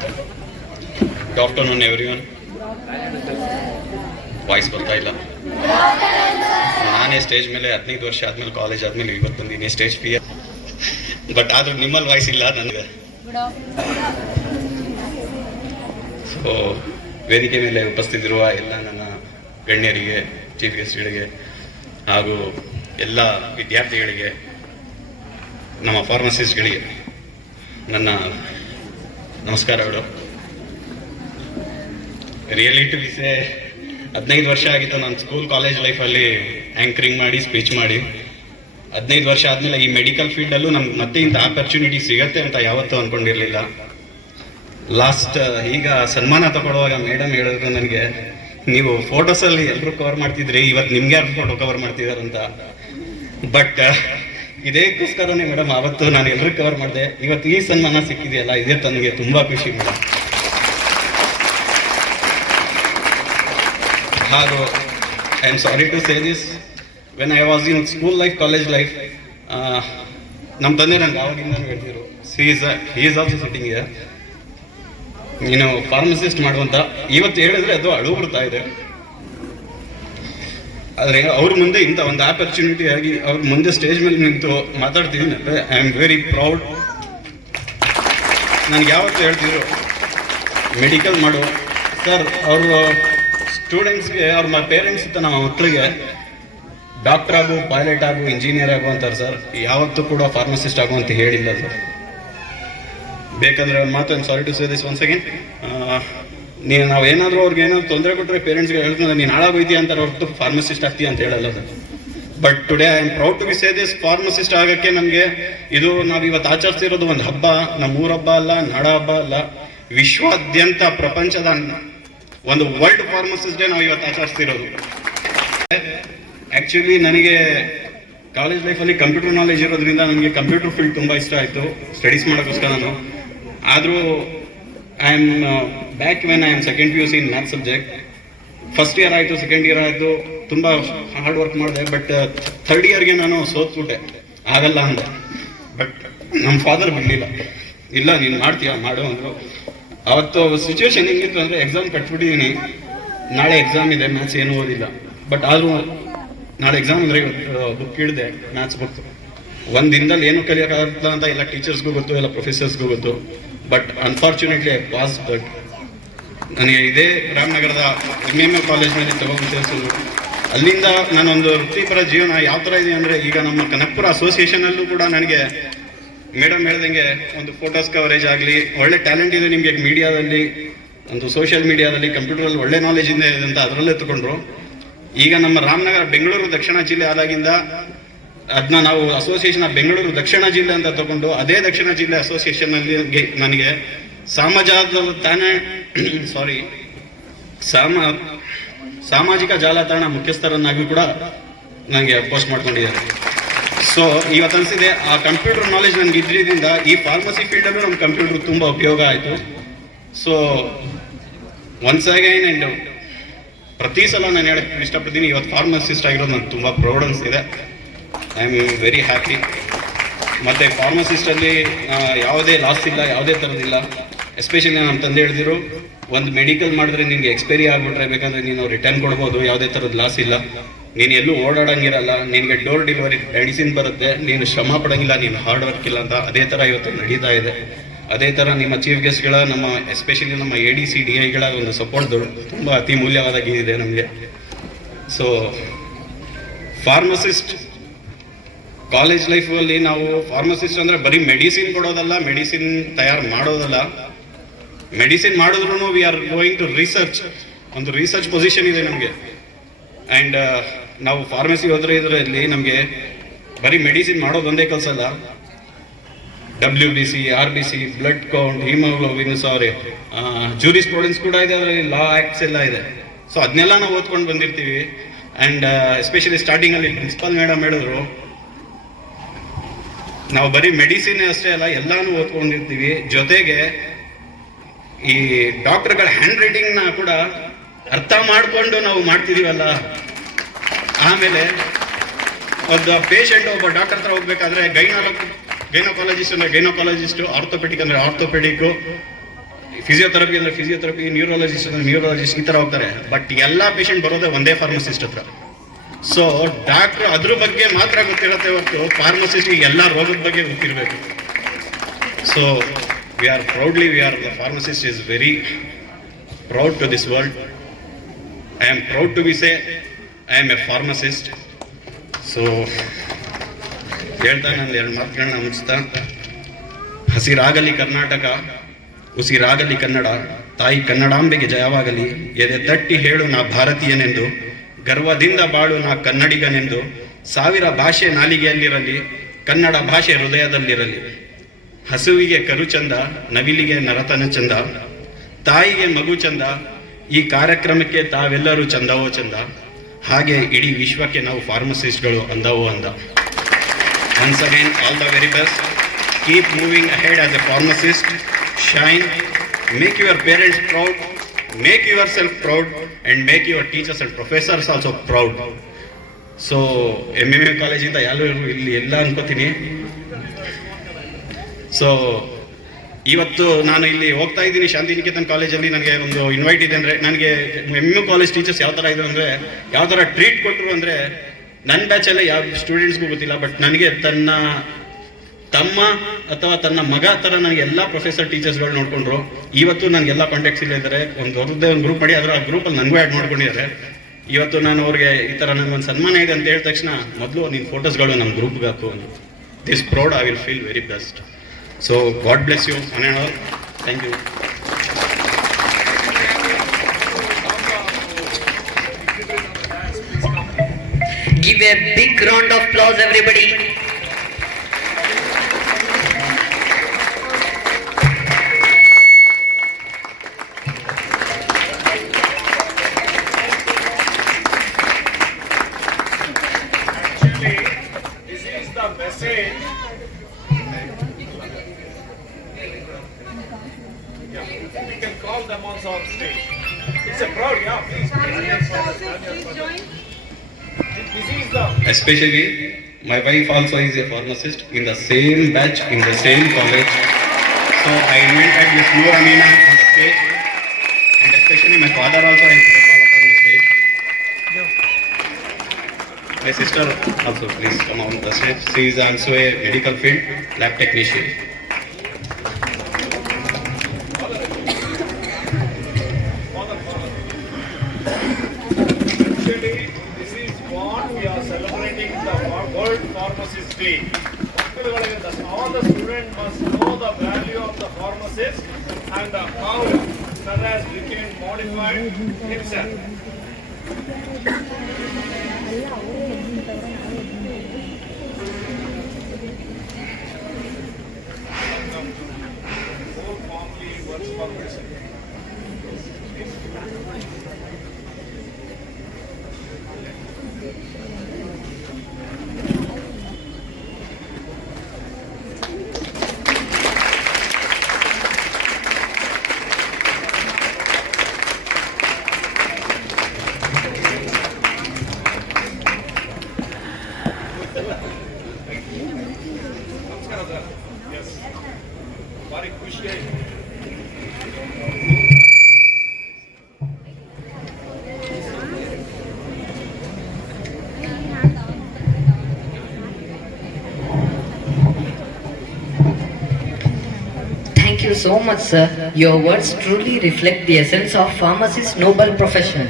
Good afternoon everyone. Voice ಬರ್ತಾ ಇಲ್ಲ. ನಾನೇ ಸ್ಟೇಜ್ ಮೇಲೆ 15 ವರ್ಷ ಆದ್ಮೇಲೆ, ಕಾಲೇಜ್ ಆದ್ಮೇಲೆ ಇವತ್ತು ಬಂದೀನಿ ಸ್ಟೇಜ್ ಫಿಯರ್. ಬಟ್ ಆದ್ರೂ ನಿಮ್ಮಲ್ಲಿ ವಾಯ್ಸ್ ಇಲ್ಲ ನನಗೆ. ಸೊ ವೇದಿಕೆ ಮೇಲೆ ಉಪಸ್ಥಿತಿರುವ ಎಲ್ಲ ನನ್ನ ಗಣ್ಯರಿಗೆ, ಚೀಫ್ ಗೆಸ್ಟ್ಗಳಿಗೆ ಹಾಗೂ ಎಲ್ಲ ವಿದ್ಯಾರ್ಥಿಗಳಿಗೆ, ನಮ್ಮ ಫಾರ್ಮಸಿಸ್ಟ್ಗಳಿಗೆ ನನ್ನ ನಮಸ್ಕಾರಗಳು. ರಿಯಲಿ ಟು ವಿಸೆ 15 ವರ್ಷ ಆಗಿತ್ತು ನಾನು ಸ್ಕೂಲ್ ಕಾಲೇಜ್ ಲೈಫಲ್ಲಿ ಆ್ಯಂಕರಿಂಗ್ ಮಾಡಿ, ಸ್ಪೀಚ್ ಮಾಡಿ. 15 ವರ್ಷ ಆದಮೇಲೆ ಈ ಮೆಡಿಕಲ್ ಫೀಲ್ಡಲ್ಲೂ ನಮ್ಗೆ ಮತ್ತೆ ಇಂಥ ಆಪರ್ಚುನಿಟಿ ಸಿಗತ್ತೆ ಅಂತ ಯಾವತ್ತೂ ಅಂದ್ಕೊಂಡಿರಲಿಲ್ಲ. ಲಾಸ್ಟ್ ಈಗ ಸನ್ಮಾನ ತಗೊಳ್ಳುವಾಗ ಮೇಡಮ್ ಹೇಳಿದ್ರು ನನಗೆ, ನೀವು ಫೋಟೋಸಲ್ಲಿ ಎಲ್ಲರೂ ಕವರ್ ಮಾಡ್ತಿದ್ರಿ, ಇವತ್ತು ನಿಮ್ಗೆ ಯಾರು ಫೋಟೋ ಕವರ್ ಮಾಡ್ತಿದಾರಂತ. ಬಟ್ ಇದೇಕ್ಕೋಸ್ಕರನೇ ಮೇಡಮ್ ಆವತ್ತು ನಾನು ಎಲ್ಲರೂ ಕವರ್ ಮಾಡಿದೆ. ಇವತ್ತು ಈ ಸನ್ಮಾನ ಸಿಕ್ಕಿದೆಯಲ್ಲ, ಇದೇ ನನಗೆ ತುಂಬ ಖುಷಿ ಮೇಡಮ್. ಹಾಗೂ I am sorry to say this, when I was in school life, college life, ನಮ್ಮ ತಂದೆ ನಂಗೆ ಆವಾಗಿಂದನೂ ಹೇಳ್ತಿದ್ರು, he is also sitting here, ನೀನು ಫಾರ್ಮಸಿಸ್ಟ್ ಮಾಡುವಂತ. ಇವತ್ತು ಹೇಳಿದ್ರೆ ಅದು ಅಳು ಬರ್ತಾ ಇದೆ. ಆದರೆ ಅವ್ರ ಮುಂದೆ ಇಂಥ ಒಂದು ಆಪರ್ಚುನಿಟಿ ಆಗಿ ಅವ್ರ ಮುಂದೆ ಸ್ಟೇಜ್ ಮೇಲೆ ನಿಂತು ಮಾತಾಡ್ತಿದ್ದೀನಿ. I am very proud. ನನಗೆ ಯಾವತ್ತು ಹೇಳ್ತಿದ್ರು ಮೆಡಿಕಲ್ ಮಾಡು ಸರ್, ಅವರು ಸ್ಟೂಡೆಂಟ್ಸ್ಗೆ, ಅವ್ರ ಪೇರೆಂಟ್ಸ್ ಇತ್ತು ನಮ್ಮ ಮಕ್ಕಳಿಗೆ ಡಾಕ್ಟರ್ ಆಗು, ಪೈಲಟ್ ಆಗು, ಇಂಜಿನಿಯರ್ ಆಗು ಅಂತಾರೆ ಸರ್. ಯಾವತ್ತೂ ಕೂಡ ಫಾರ್ಮಸಿಸ್ಟ್ ಆಗು ಅಂತ ಹೇಳಿಲ್ಲ ಸರ್. ಬೇಕಂದ್ರೆ ಒಂದು ಮಾತು, I am sorry to say this once again, ನಾವು ಏನಾದರೂ ಅವ್ರಿಗೆ ಏನಾದ್ರು ತೊಂದರೆ ಕೊಟ್ಟರೆ ಪೇರೆಂಟ್ಸ್ಗೆ ಹೇಳ್ತಾರೆ ನೀನು ಹಾಳಾಗೋಯ್ತೀಯ ಅಂತಾರೆ, ಹೊರತು ಫಾರ್ಮಸಿಸ್ಟ್ ಆಗ್ತೀಯ ಅಂತ ಹೇಳಲ್ಲ sir. But today I am proud to be say this, pharmacist ಆಗೋಕ್ಕೆ ನಮಗೆ ಇದು ನಾವು ಇವತ್ತು ಆಚರಿಸ್ತಿರೋದು ಒಂದು ಹಬ್ಬ, ನಮ್ಮೂರ ಹಬ್ಬ ಅಲ್ಲ, ನಾಡ ಹಬ್ಬ ಅಲ್ಲ, ವಿಶ್ವಾದ್ಯಂತ ಪ್ರಪಂಚದ ಒಂದು ವರ್ಲ್ಡ್ ಫಾರ್ಮಸಿಸ್ಟ್ ಡೇ ನಾವು ಇವತ್ತು ಆಚರಿಸ್ತಿರೋದು. ಆ್ಯಕ್ಚುಲಿ ನನಗೆ ಕಾಲೇಜ್ ಲೈಫಲ್ಲಿ ಕಂಪ್ಯೂಟರ್ ನಾಲೆಜ್ ಇರೋದ್ರಿಂದ ನನಗೆ ಕಂಪ್ಯೂಟರ್ ಫೀಲ್ಡ್ ತುಂಬ ಇಷ್ಟ ಆಯಿತು ಸ್ಟಡೀಸ್ ಮಾಡೋಕ್ಕೋಸ್ಕರ ನಾನು. ಆದರೂ I am back when I am second PUC in maths subject. First year ಆಯಿತು, ಸೆಕೆಂಡ್ ಇಯರ್ ಆಯಿತು, ತುಂಬ ಹಾರ್ಡ್ ವರ್ಕ್ ಮಾಡಿದೆ. ಬಟ್ ಥರ್ಡ್ ಇಯರ್ಗೆ ನಾನು ಸೋತ್ಬಿಟ್ಟೆ, ಆಗಲ್ಲ ಅಂದೆ. ಬಟ್ ನಮ್ಮ ಫಾದರ್ ಬಿಡಲಿಲ್ಲ, ಇಲ್ಲ ನೀನು ಮಾಡ್ತೀಯಾ ಮಾಡು ಅಂದರು. ಅವತ್ತು ಸಿಚುವೇಶನ್ ಹೆಂಗಿತ್ತು ಅಂದರೆ, ಎಕ್ಸಾಮ್ ಕಟ್ಬಿಟ್ಟಿದ್ದೀನಿ, ನಾಳೆ ಎಕ್ಸಾಮ್ ಇದೆ, ಮ್ಯಾಥ್ಸ್ ಏನೂ ಓದಿಲ್ಲ. ಬಟ್ ಆದರೂ ನಾಳೆ ಎಕ್ಸಾಮ್ ಅಂದರೆ ಬುಕ್ ಹಿಡಿದೆ, ಮ್ಯಾಥ್ಸ್ ಬುಕ್. ಒಂದು ದಿನದಲ್ಲಿ ಏನು ಕಲಿಯೋಕ್ಕಾಗಲ್ಲ ಅಂತ ಎಲ್ಲ ಟೀಚರ್ಸ್ಗೂ ಗೊತ್ತು, ಎಲ್ಲ ಪ್ರೊಫೆಸರ್ಸ್ಗೂ ಗೊತ್ತು. But unfortunately I pass. But ನನಗೆ ಇದೇ ರಾಮನಗರದ MML ಕಾಲೇಜ್ನಲ್ಲಿ ತಗೊಂಡು ಸೇರಿಸೋದು, ಅಲ್ಲಿಂದ ನಾನೊಂದು ವೃತ್ತಿಪರ ಜೀವನ ಯಾವ ಥರ ಇದೆ ಅಂದರೆ, ಈಗ ನಮ್ಮ ಕನಕಪುರ ಅಸೋಸಿಯೇಷನಲ್ಲೂ ಕೂಡ ನನಗೆ ಮೇಡಮ್ ಹೇಳ್ದಂಗೆ ಒಂದು ಫೋಟೋಸ್ ಕವರೇಜ್ ಆಗಲಿ, ಒಳ್ಳೆ ಟ್ಯಾಲೆಂಟ್ ಇದೆ ನಿಮಗೆ ಮೀಡಿಯಾದಲ್ಲಿ, ಒಂದು ಸೋಷಿಯಲ್ ಮೀಡಿಯಾದಲ್ಲಿ, ಕಂಪ್ಯೂಟರಲ್ಲಿ ಒಳ್ಳೆ ನಾಲೆಜ್ ಇದೆ ಅಂತ ಅದರಲ್ಲೇ ತಗೊಂಡ್ರು. ಈಗ ನಮ್ಮ ರಾಮನಗರ ಬೆಂಗಳೂರು ದಕ್ಷಿಣ ಜಿಲ್ಲೆ ಆದಾಗಿಂದ ಅದನ್ನ ನಾವು ಅಸೋಸಿಯೇಷನ್ ಬೆಂಗಳೂರು ದಕ್ಷಿಣ ಜಿಲ್ಲೆ ಅಂತ ತಗೊಂಡು, ಅದೇ ದಕ್ಷಿಣ ಜಿಲ್ಲೆ ಅಸೋಸಿಯೇಷನ್ನಲ್ಲಿ ನನಗೆ ಸಾಮಾಜಿಕ ಜಾಲತಾಣ ಮುಖ್ಯಸ್ಥರನ್ನಾಗಿ ಕೂಡ ನನಗೆ ಪೋಸ್ಟ್ ಮಾಡ್ಕೊಂಡಿದ್ದಾರೆ. ಸೊ ಇವತ್ತು ಅನಿಸಿದೆ, ಆ ಕಂಪ್ಯೂಟರ್ ನಾಲೆಜ್ ನನಗೆ ಇದ್ರಿಂದ ಈ ಫಾರ್ಮಸಿ ಫೀಲ್ಡಲ್ಲೂ ನಮ್ಮ ಕಂಪ್ಯೂಟರ್ ತುಂಬ ಉಪಯೋಗ ಆಯಿತು. ಸೊ ಒನ್ಸ್ ಅಗೈನ್ ಆ್ಯಂಡ್ ಪ್ರತಿ ಸಲ ನಾನು ಹೇಳಕ್ಕೆ ಇಷ್ಟಪಡ್ತೀನಿ, ಇವತ್ತು ಫಾರ್ಮಸಿಸ್ಟ್ ಆಗಿರೋದು ನನಗೆ ತುಂಬ ಪ್ರೌಡ್ ಅನಿಸ್ತಿದೆ. I am very happy. ಮತ್ತು ಫಾರ್ಮಸಿಸ್ಟಲ್ಲಿ ಯಾವುದೇ ಲಾಸ್ ಇಲ್ಲ, ಯಾವುದೇ ಥರದಿಲ್ಲ. ಎಸ್ಪೆಷಲಿ ನಮ್ಮ ತಂದೆ ಹೇಳಿದ್ರು, ಒಂದು ಮೆಡಿಕಲ್ ಮಾಡಿದ್ರೆ ನಿನಗೆ ಎಕ್ಸ್ಪೈರಿ ಆಗಿಬಿಟ್ರೆ ಬೇಕಾದರೆ ನೀನು ರಿಟರ್ನ್ ಕೊಡ್ಬೋದು, ಯಾವುದೇ ಥರದ ಲಾಸ್ ಇಲ್ಲ. ನೀನು ಎಲ್ಲೂ ಓಡಾಡೋಂಗಿರಲ್ಲ, ನಿನಗೆ ಡೋರ್ ಡೆಲಿವರಿ ಮೆಡಿಸಿನ್ ಬರುತ್ತೆ, ನೀನು ಶ್ರಮ ಪಡೋಂಗಿಲ್ಲ, ನೀನು ಹಾರ್ಡ್ ವರ್ಕ್ ಇಲ್ಲ ಅಂತ. ಅದೇ ಥರ ಇವತ್ತು ನಡೀತಾ ಇದೆ. ಅದೇ ಥರ ನಿಮ್ಮ ಚೀಫ್ ಗೆಸ್ಟ್ಗಳ, ನಮ್ಮ ಎಸ್ಪೆಷಲಿ ನಮ್ಮ ADC DIಗಳ ಒಂದು ಸಪೋರ್ಟ್ ತುಂಬ ಅತಿ ಮೂಲ್ಯವಾದಾಗಿದೆ ನಮಗೆ. ಸೊ ಫಾರ್ಮಸಿಸ್ಟ್ ಕಾಲೇಜ್ ಲೈಫಲ್ಲಿ ನಾವು ಫಾರ್ಮಸಿಸ್ಟ್ ಅಂದರೆ ಬರೀ ಮೆಡಿಸಿನ್ ಕೊಡೋದಲ್ಲ, ಮೆಡಿಸಿನ್ ತಯಾರು ಮಾಡೋದಲ್ಲ. ಮೆಡಿಸಿನ್ ಮಾಡಿದ್ರು we are going to research, ಒಂದು ರಿಸರ್ಚ್ ಪೊಸಿಷನ್ ಇದೆ ನಮಗೆ. ಆ್ಯಂಡ್ ನಾವು ಫಾರ್ಮಸಿ ಹೋದರೆ ಇದರಲ್ಲಿ ನಮಗೆ ಬರೀ ಮೆಡಿಸಿನ್ ಮಾಡೋದೊಂದೇ ಕಲ್ಸಲ್ಲ, WBC, RBC, blood count, haemoglobin, jurisprudence ಕೂಡ ಇದೆ, ಅದರಲ್ಲಿ ಲಾ ಆ್ಯಕ್ಟ್ಸ್ ಎಲ್ಲ ಇದೆ. ಸೊ ಅದನ್ನೆಲ್ಲ ನಾವು ಓದ್ಕೊಂಡು ಬಂದಿರ್ತೀವಿ. ಆ್ಯಂಡ್ ಎಸ್ಪೆಷಲಿ ಸ್ಟಾರ್ಟಿಂಗಲ್ಲಿ ಪ್ರಿನ್ಸಿಪಾಲ್ ಮೇಡಮ್ ಹೇಳಿದ್ರು, ನಾವು ಬರೀ ಮೆಡಿಸಿನ್ ಅಷ್ಟೇ ಅಲ್ಲ, ಎಲ್ಲಾನು ಓದ್ಕೊಂಡಿರ್ತೀವಿ. ಜೊತೆಗೆ ಈ ಡಾಕ್ಟರ್ಗಳ ಹ್ಯಾಂಡ್ ರೈಟಿಂಗ್ನ ಕೂಡ ಅರ್ಥ ಮಾಡಿಕೊಂಡು ನಾವು ಮಾಡ್ತಿದೀವಲ್ಲ. ಆಮೇಲೆ ಒಂದು ಪೇಷಂಟ್ ಒಬ್ಬ ಡಾಕ್ಟರ್ ಹತ್ರ ಹೋಗ್ಬೇಕಾದ್ರೆ ಗೈನಕಾಲಜಿಸ್ಟ್ ಅಂದ್ರೆ ಗೈನಕಾಲಜಿಸ್ಟು, ಆರ್ಥೋಪೆಡಿಕ್ ಅಂದ್ರೆ ಆರ್ಥೋಪೆಡಿಕ್ಕು, ಫಿಸಿಯೋಥೆರಪಿ ಅಂದರೆ ಫಿಸಿಯೋಥೆರಪಿ, ನ್ಯೂರಾಲಜಿಸ್ಟ್ ಅಂದರೆ ನ್ಯೂರಾಲಜಿಸ್ಟ್, ಈ ಥರ ಹೋಗ್ತಾರೆ. ಬಟ್ ಎಲ್ಲ ಪೇಷಂಟ್ ಬರೋದೇ ಒಂದೇ ಫಾರ್ಮಸಿಸ್ಟ್ ಹತ್ರ. ಸೊ ಡಾಕ್ಟ್ರು ಅದ್ರ ಬಗ್ಗೆ ಮಾತ್ರ ಗೊತ್ತಿರುತ್ತೆ ಹೊರತು ಫಾರ್ಮಸಿಸ್ಟ್ಗೆ ಎಲ್ಲ ರೋಗದ ಬಗ್ಗೆ ಗೊತ್ತಿರಬೇಕು. So we are the pharmacist is very proud to this world. I am proud to be say I am a pharmacist. So ಹೇಳ್ತಾ ನಾನು 2 ಮಾತುಗಳನ್ನ ಮುಗಿಸ್ತಾ, ಹಸಿರಾಗಲಿ ಕರ್ನಾಟಕ, ಉಸಿರಾಗಲಿ ಕನ್ನಡ, ತಾಯಿ ಕನ್ನಡಾಂಬೆಗೆ ಜಯವಾಗಲಿ, ಎದೆ ತಟ್ಟಿ ಹೇಳು ನಾ ಭಾರತೀಯನೆಂದು, ಗರ್ವದಿಂದ ಬಾಳು ನಾ ಕನ್ನಡಿಗನೆಂದು, 1000 ಭಾಷೆ ನಾಲಿಗೆಯಲ್ಲಿರಲಿ, ಕನ್ನಡ ಭಾಷೆ ಹೃದಯದಲ್ಲಿರಲಿ. ಹಸುವಿಗೆ ಕರು ಚಂದ, ನವಿಲಿಗೆ ನರತನ ಚಂದ, ತಾಯಿಗೆ ಮಗು ಚಂದ, ಈ ಕಾರ್ಯಕ್ರಮಕ್ಕೆ ತಾವೆಲ್ಲರೂ ಚಂದವೋ ಚಂದ, ಹಾಗೆ ಇಡೀ ವಿಶ್ವಕ್ಕೆ ನಾವು ಫಾರ್ಮಸಿಸ್ಟ್ಗಳು ಅಂದವೋ ಅಂದ. Once again, all the very best. Keep moving ahead as a pharmacist. Shine. Make your parents proud. Make yourself proud. And make your teachers and professors also proud. So, MMA ಕಾಲೇಜಿಂದ ಎಲ್ಲರೂ ಇಲ್ಲಿ ಎಲ್ಲ ಅನ್ಕೋತೀನಿ. ಸೊ ಇವತ್ತು ನಾನು ಇಲ್ಲಿ ಹೋಗ್ತಾ ಇದ್ದೀನಿ ಶಾಂತಿನಿಕೇತನ್ ಕಾಲೇಜಲ್ಲಿ. ನನಗೆ ಒಂದು ಇನ್ವೈಟ್ ಇದೆ. ಅಂದರೆ ನನಗೆ MMA ಕಾಲೇಜ್ ಟೀಚರ್ಸ್ ಯಾವ ಥರ ಇದೆ ಅಂದರೆ, ಯಾವ ಥರ ಟ್ರೀಟ್ ಕೊಟ್ಟರು ಅಂದರೆ, ನನ್ನ ಬ್ಯಾಚಲ್ಲೇ ಯಾವ ಸ್ಟೂಡೆಂಟ್ಸ್ಗೂ ಗೊತ್ತಿಲ್ಲ, ಬಟ್ ನನಗೆ ತನ್ನ ತಮ್ಮ ಅಥವಾ ತನ್ನ ಮಗ ಥರ ನನಗೆ ಎಲ್ಲ ಪ್ರೊಫೆಸರ್ ಟೀಚರ್ಸ್ಗಳು ನೋಡ್ಕೊಂಡ್ರು. ಇವತ್ತು ನನಗೆಲ್ಲ ಕಾಂಟ್ಯಾಕ್ಟ್ಸ್ ಇಲ್ಲ ಇದ್ದಾರೆ. ಒಂದು ದೊಡ್ಡದೇ ಒಂದು ಗ್ರೂಪ್ ಮಾಡಿ, ಅದರ ಆ ಗ್ರೂಪಲ್ಲಿ ನನಗೂ ಆ್ಯಡ್ ಮಾಡ್ಕೊಂಡಿದ್ದಾರೆ. ಇವತ್ತು ನಾನು ಅವ್ರಿಗೆ ಈ ಥರ ನನಗೊಂದು ಸನ್ಮಾನ ಇದೆ ಅಂತ ಹೇಳಿದ ತಕ್ಷಣ ಮೊದಲು ನಿನ್ನ ಫೋಟೋಸ್ಗಳು ನಮ್ಮ ಗ್ರೂಪ್ಗೆ ಹಾಕು. This proud, I will feel very best. So God bless you one and all. Thank you. Give a big round of applause, everybody. Actually, this is the message. Yeah, we can call them also on stage. It's a crowd, yeah, please. Please join. This is the Especially, my wife also is a pharmacist in the same batch, in the same college. So I invited Miss Noor Amina on the stage, and especially my father also has on the stage. My sister also, please come on the stage. She is also a medical field lab technician. actually this is what we are celebrating the World Pharmacist Day. All the students must know the value of the pharmacist and how Sir has become modified himself. More formally works for person. ನಮಸ್ಕಾರ sir. S, ಭಾರಿ ಖುಷಿ ಆಯಿತು. Thank you so much, sir. Your words truly reflect the essence of pharmacist's noble profession.